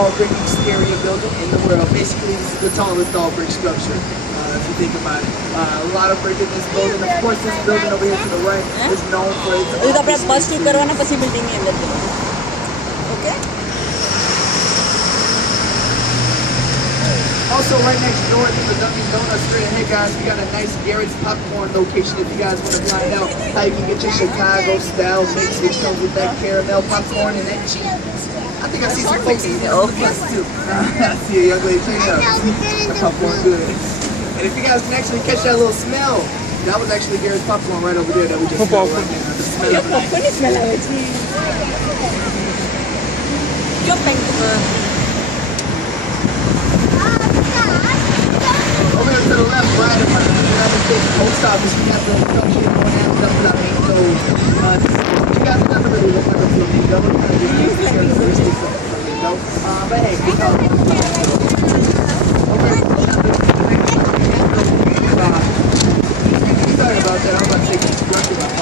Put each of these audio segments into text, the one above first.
all brick exterior building in the world. Basically, this is the tallest all brick structure. If you think about it, a lot of brick in this building. Of course, this building over here to the right is known for its. तो આપણે બસ shoot કરવાના પછી building ની અંદર okay. Also, right next door to the Dunkin' Donuts straight ahead, guys, we got a nice Garrett's popcorn location. If you guys want to find out how you can get your Chicago-style mix, which comes with that caramel popcorn and that cheese. I think I see some folks eating it on the bus too. I see a young lady check it out. The popcorn good. And if you guys can actually catch that little smell, that was actually Garrett's popcorn right over there that we just smelled right now. The smell of it. popcorn smell આવે છે. Yo tengo Over here to the left, right in front of the United States Post Office, we got the function going on stuff that I mean. So, you guys never really look at the flamingo. It's just characteristics of the flamingo. But hey, sorry about that. I'm about to take a breath about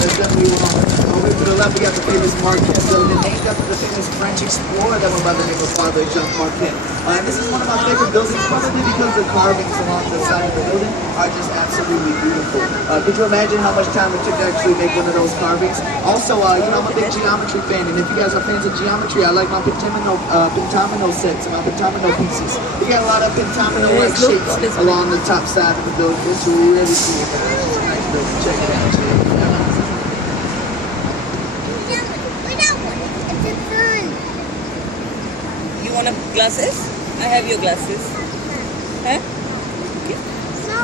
that's definitely wrong. Over to the left, we got the famous Marquette building, named after the famous French explorer that went by the name of Father Jean Marquette. And this is one of my favorite buildings, probably because the carvings along the side of the building are just absolutely beautiful. Could you imagine how much time it took to actually make one of those carvings? Also, you know, I'm a big geometry fan, and if you guys are fans of geometry, I like my pentamino sets and my pentamino pieces. We got a lot of pentamino-like shapes along the top side of the building. It's really cool, guys. It's a nice building. Check it out. You want glasses? I have your glasses. Huh? Okay. So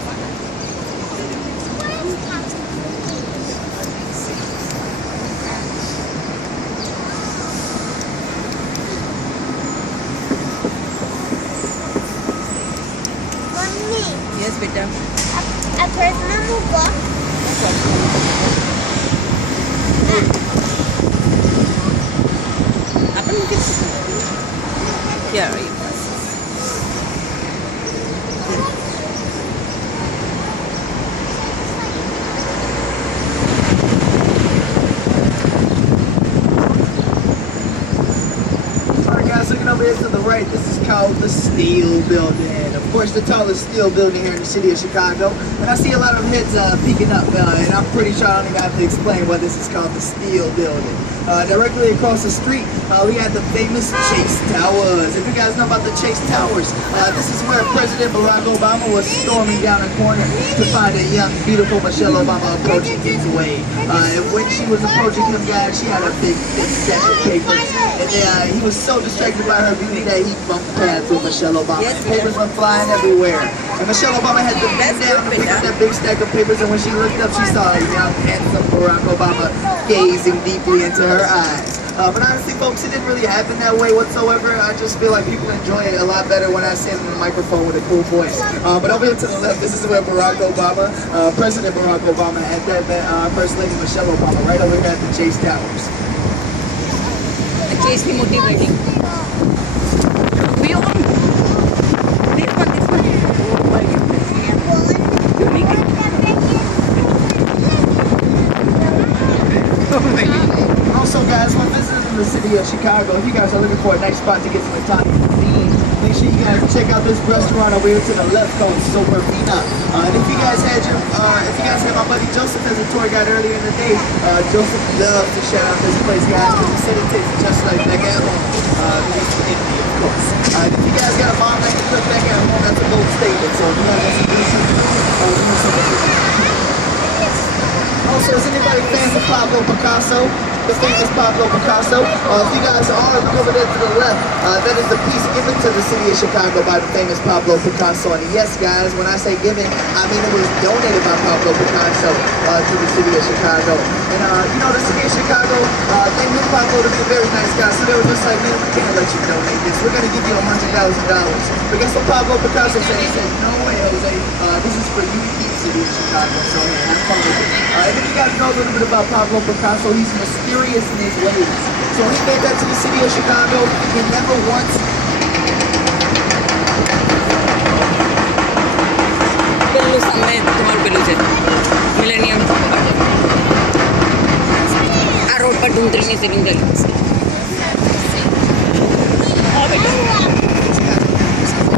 funny. Mommy, Yes, beta. a personal book. Apa mungkin? Here are your glasses. Alright guys, looking over here to the right, this is called the Steel Building. Of course, the tallest steel building here in the city of Chicago. And I see a lot of heads peeking up, and I'm pretty sure I don't even have to explain why this is called the Steel Building. Directly across the street, we have the famous Chase Towers. If you guys know about the Chase Towers, this is where President Barack Obama was storming down a corner to find a young, beautiful Michelle Obama approaching his way. And when she was approaching him, guys, she had a big, thick stack of papers. And he was so distracted by her beauty that he bumped paths with Michelle Obama. Yes, Papers went flying everywhere. And Michelle Obama had to bend down to pick up that big stack of papers, and when she looked up, she saw a young, handsome Barack Obama gazing deeply into her eyes. But honestly, folks, it didn't really happen that way whatsoever. I just feel like people enjoy it a lot better when I sit in the microphone with a cool voice. But over here to the left, this is where Barack Obama, President Barack Obama, and First Lady Michelle Obama, right over here at the Chase Towers. Chase the motive wedding. We own this one. Oh my goodness. You make it. Oh my goodness. Also, guys, when visiting the city of Chicago, if you guys are looking for a nice spot to get some Italian cuisine, make sure you guys check out this restaurant over here to the left called Sopravina. And if you guys had my buddy Joseph as a tour guide earlier in the day, Joseph loves to shout out this place, guys, because he said it tastes just like back at home. He's from Italy, of course. And if you guys got a mom that can cook back at home, that's a bold statement. So if you guys want some good food, do something. Also, is anybody fans of Pablo Picasso? The famous Pablo Picasso? If you guys are, look over there to the left. That is the piece given to the city of Chicago by the famous Pablo Picasso. And yes, guys, when I say given, I mean it was donated by Pablo Picasso to the city of Chicago. And you know, the city of Chicago, they knew Pablo to be a very nice guy, so they were just like, man, we can't let you donate this. We're gonna give you $100,000. But guess what Pablo Picasso said? He said, no way, Jose. This is for you, city of Chicago. So hey, have fun with it. And if you guys know a little bit about Pablo Picasso, he's mysterious in his ways. So when he made that to the city of Chicago, he never once પેલું સામે તમારું પેલું છે millennium આ road પર ढूंढने से भी गली से हाँ बेटा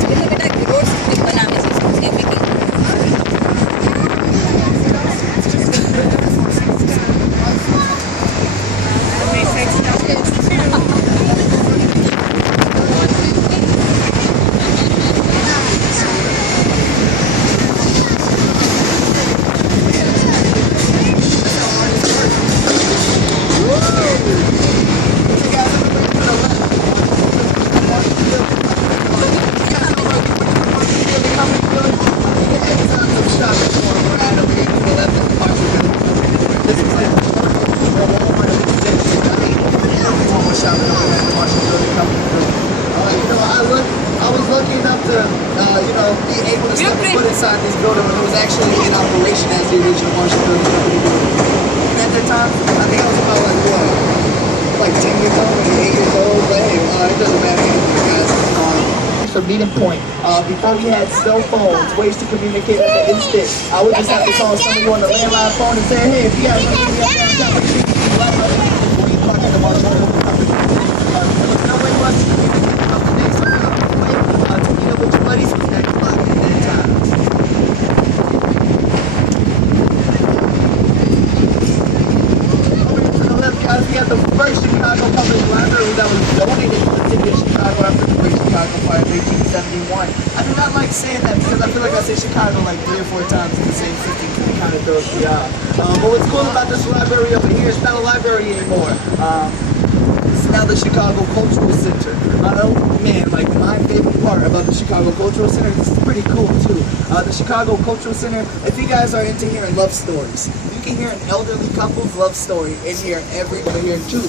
देखो बेटा रोड बनाने से सोचने में कि I was lucky enough to, be able to step foot inside this building when it was actually in operation as the original Marshall Building Company building. And at that time, I think I was about like 10 years old, maybe 8 years old, but hey, it doesn't matter anymore, guys. A meeting point. Before we had cell phones, ways to communicate at the instant, I would just have to call somebody on the landline phone and say, hey, if you guys want to be up downtown, make sure you keep light up before you park at the Marshall Building Company. There was no way for us to communicate throughout the day, so we had to wait to meet up with your buddies was 9 o'clock at that time. Over to the left, guys, we got the first Chicago Public Library that was donated to the city of Chicago after the Great Chicago Fire in 1871. I do not like saying that because I feel like I say Chicago like 3 or 4 times in the same sentence and it kind of throws me off. But what's cool about this library over here, it's not a library anymore. It's now the Chicago Cultural Center. Oh man, like my favorite part about the Chicago Cultural Center, this is pretty cool too. The Chicago Cultural Center, if you guys are into hearing love stories, you can hear an elderly couple's love story in here every year too.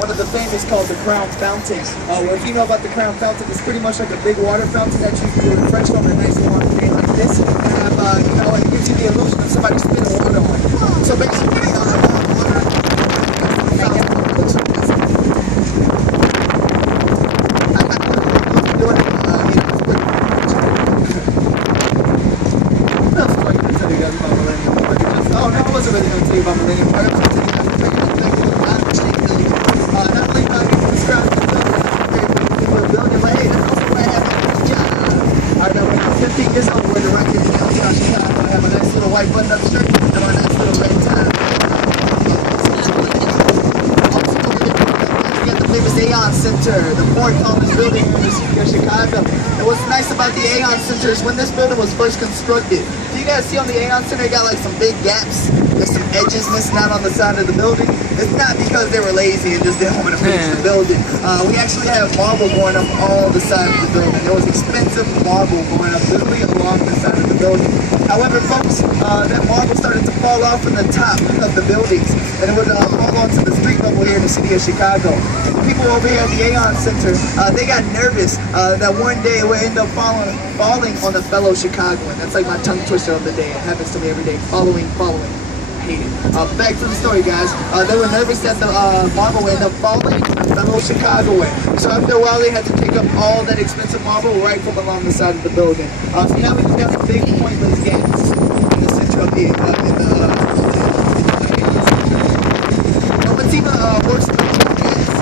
One of the famous called the Crown Fountain. Well, if you know about the Crown Fountain, it's pretty much like a big water fountain that you can refresh from a nice warm day like this. And have, it gives you the illusion of somebody spitting water on it. So basically, about Millennium Park. Not only about describing the building, but hey, that's also where I have my job. I know when I'm 15 years old, we're directed in downtown Chicago. I have a nice little white button-up shirt and my nice little red tie. Also, we got the famous Aon Center, the fourth tallest building in the city of Chicago. And what's nice about the Aon Center is when this building was first constructed, you guys see on the Aon Center, it got like some big gaps. There's some edges missing out on the side of the building. It's not because they were lazy and just didn't want to finish the building. We actually have marble going up all the side of the building. There was expensive marble going up literally along the side of the building. However, folks, that marble started to fall off from the top of the buildings, and it would fall onto the street level here in the city of Chicago. And the people over here at the Aon Center, they got nervous that one day it would end up falling on a fellow Chicagoan. That's like my tongue twister of the day. It happens to me every day. Following. Hate it. Back to the story, guys. They were nervous that the marble would end up falling on a fellow Chicagoan. So after a while, they had to pick up all that expensive marble right from along the side of the building. So now we just got some big pointless gaps in the center of the what's even worse than the gaps,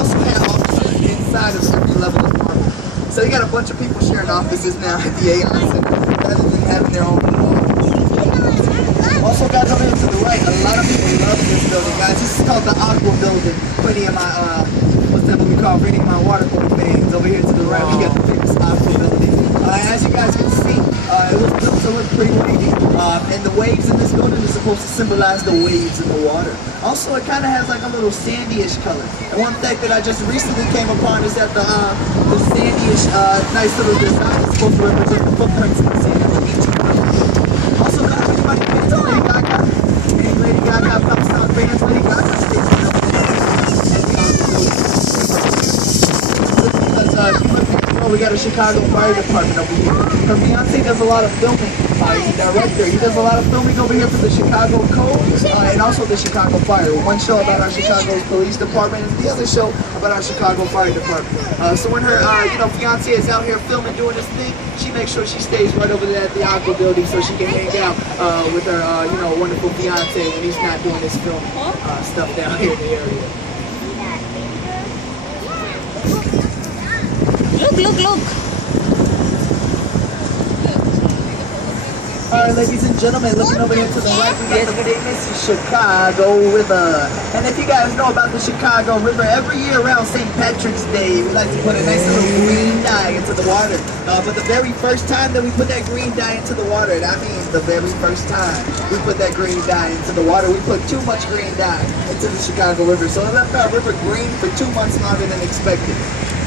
also had offices inside of every level of marble. So you got a bunch of people sharing offices now at the Aon Center rather than having their own Also, guys, over here to the right, a lot of people love this building, guys. This is called the Aqua Building. Pretty in my, what's that what we call reading my water boy fans. Over here to the right, we got the famous Aqua Building. As you guys can see, it was built to look pretty wavy. And the waves in this building are supposed to symbolize the waves in the water. Also, it kind of has like a little sandy-ish color. And one fact that I just recently came upon is that the sandy-ish, nice little design is supposed to represent the footprints in the sand of the beach. Also, guys, everybody fans of Lady Gaga. And Lady Gaga, Palestine fans, Lady Gaga stays in because we got a Chicago Fire Department over here. Her fiance does a lot of filming he's a director. He does a lot of filming over here for the Chicago Code and also the Chicago Fire. One show about our Chicago Police Department and the other show about our Chicago Fire Department. So when her fiance is out here filming, doing this thing, she makes sure she stays right over there at the Aqua building so she can hang out with her wonderful fiance when he's not doing his film stuff down here in the area. Look. Alright, ladies and gentlemen, looking over here to the right, we got the famous Chicago River. And if you guys know about the Chicago River, every year around St. Patrick's Day, we like to put a nice little green dye into the water. But the very first time that we put that green dye into the water, that means the very first time we put that green dye into the water, we put too much green dye into the Chicago River. So it left our river green for 2 months longer than expected.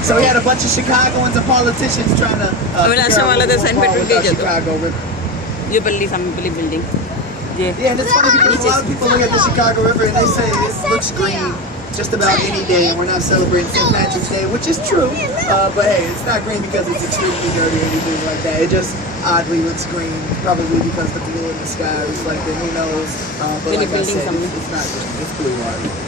So we had a bunch of Chicagoans and politicians trying to figure out what was wrong with our Chicago River. ये बल्ली सामने बड़ी building. Yeah, and it's funny because a lot of people look at the Chicago River and they say it looks green just about any day and we're not celebrating St. Patrick's Day, which is true. But hey, it's not green because it's extremely dirty or anything like that. It just oddly looks green, probably because the blue in the sky is reflected, who knows. But like I said, it's not green, it's blue water.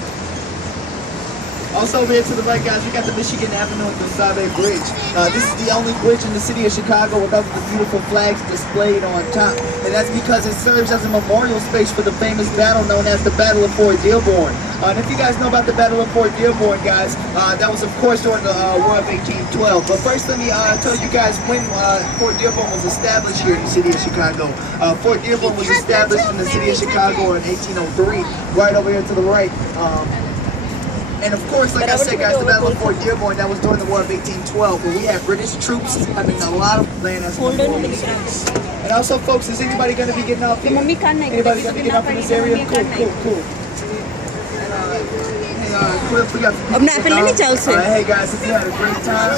Also over here to the right, guys, we got the Michigan Avenue and the Sabe Bridge. This is the only bridge in the city of Chicago without the beautiful flags displayed on top. And that's because it serves as a memorial space for the famous battle known as the Battle of Fort Dearborn. And if you guys know about the Battle of Fort Dearborn, guys, that was of course during the War of 1812. But first let me tell you guys when Fort Dearborn was established here in the city of Chicago. Fort Dearborn was established in the city of Chicago in 1803, right over here to the right. And of course, like I said, guys, the Battle of Fort Dearborn, that was during the War of 1812, where we had British troops having a lot of land as memorial space. And also, folks, is anybody going to be getting off here? Anybody going to be getting off in this area? Cool. Cliff, we got अब मैं फिर नहीं चल से hey guys, if you had a great time,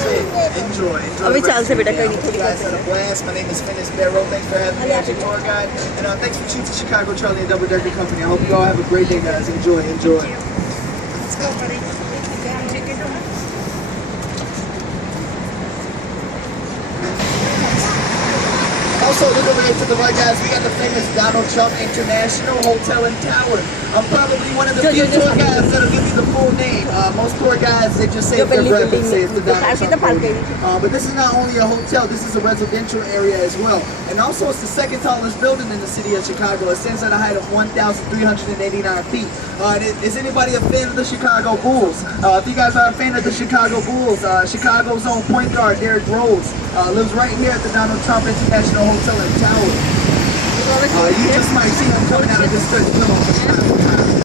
enjoy. अभी चल से बेटा कहीं You guys had a blast. My name is Finis Barrow. Thanks for having me as your tour guide. And thanks for choosing Chicago Charlie and Double Decker Company. I hope you all have a great day, guys. Enjoy. Let's go, buddy. Also, look over here to the right, guys. We got the famous Donald Trump International Hotel and Tower. I'm probably one of the few tour guides that'll give you the full name. Most tour guides, they just say if they're breath and say it's the Donald Trump building. But this is not only a hotel, this is a residential area as well. And also, it's the second tallest building in the city of Chicago. It stands at a height of 1,389 feet. Is anybody a fan of the Chicago Bulls? If you guys are a fan of the Chicago Bulls, Chicago's own point guard, Derrick Rose, lives right here at the Donald Trump International Hotel and Tower. You just might see him coming out of this stretch.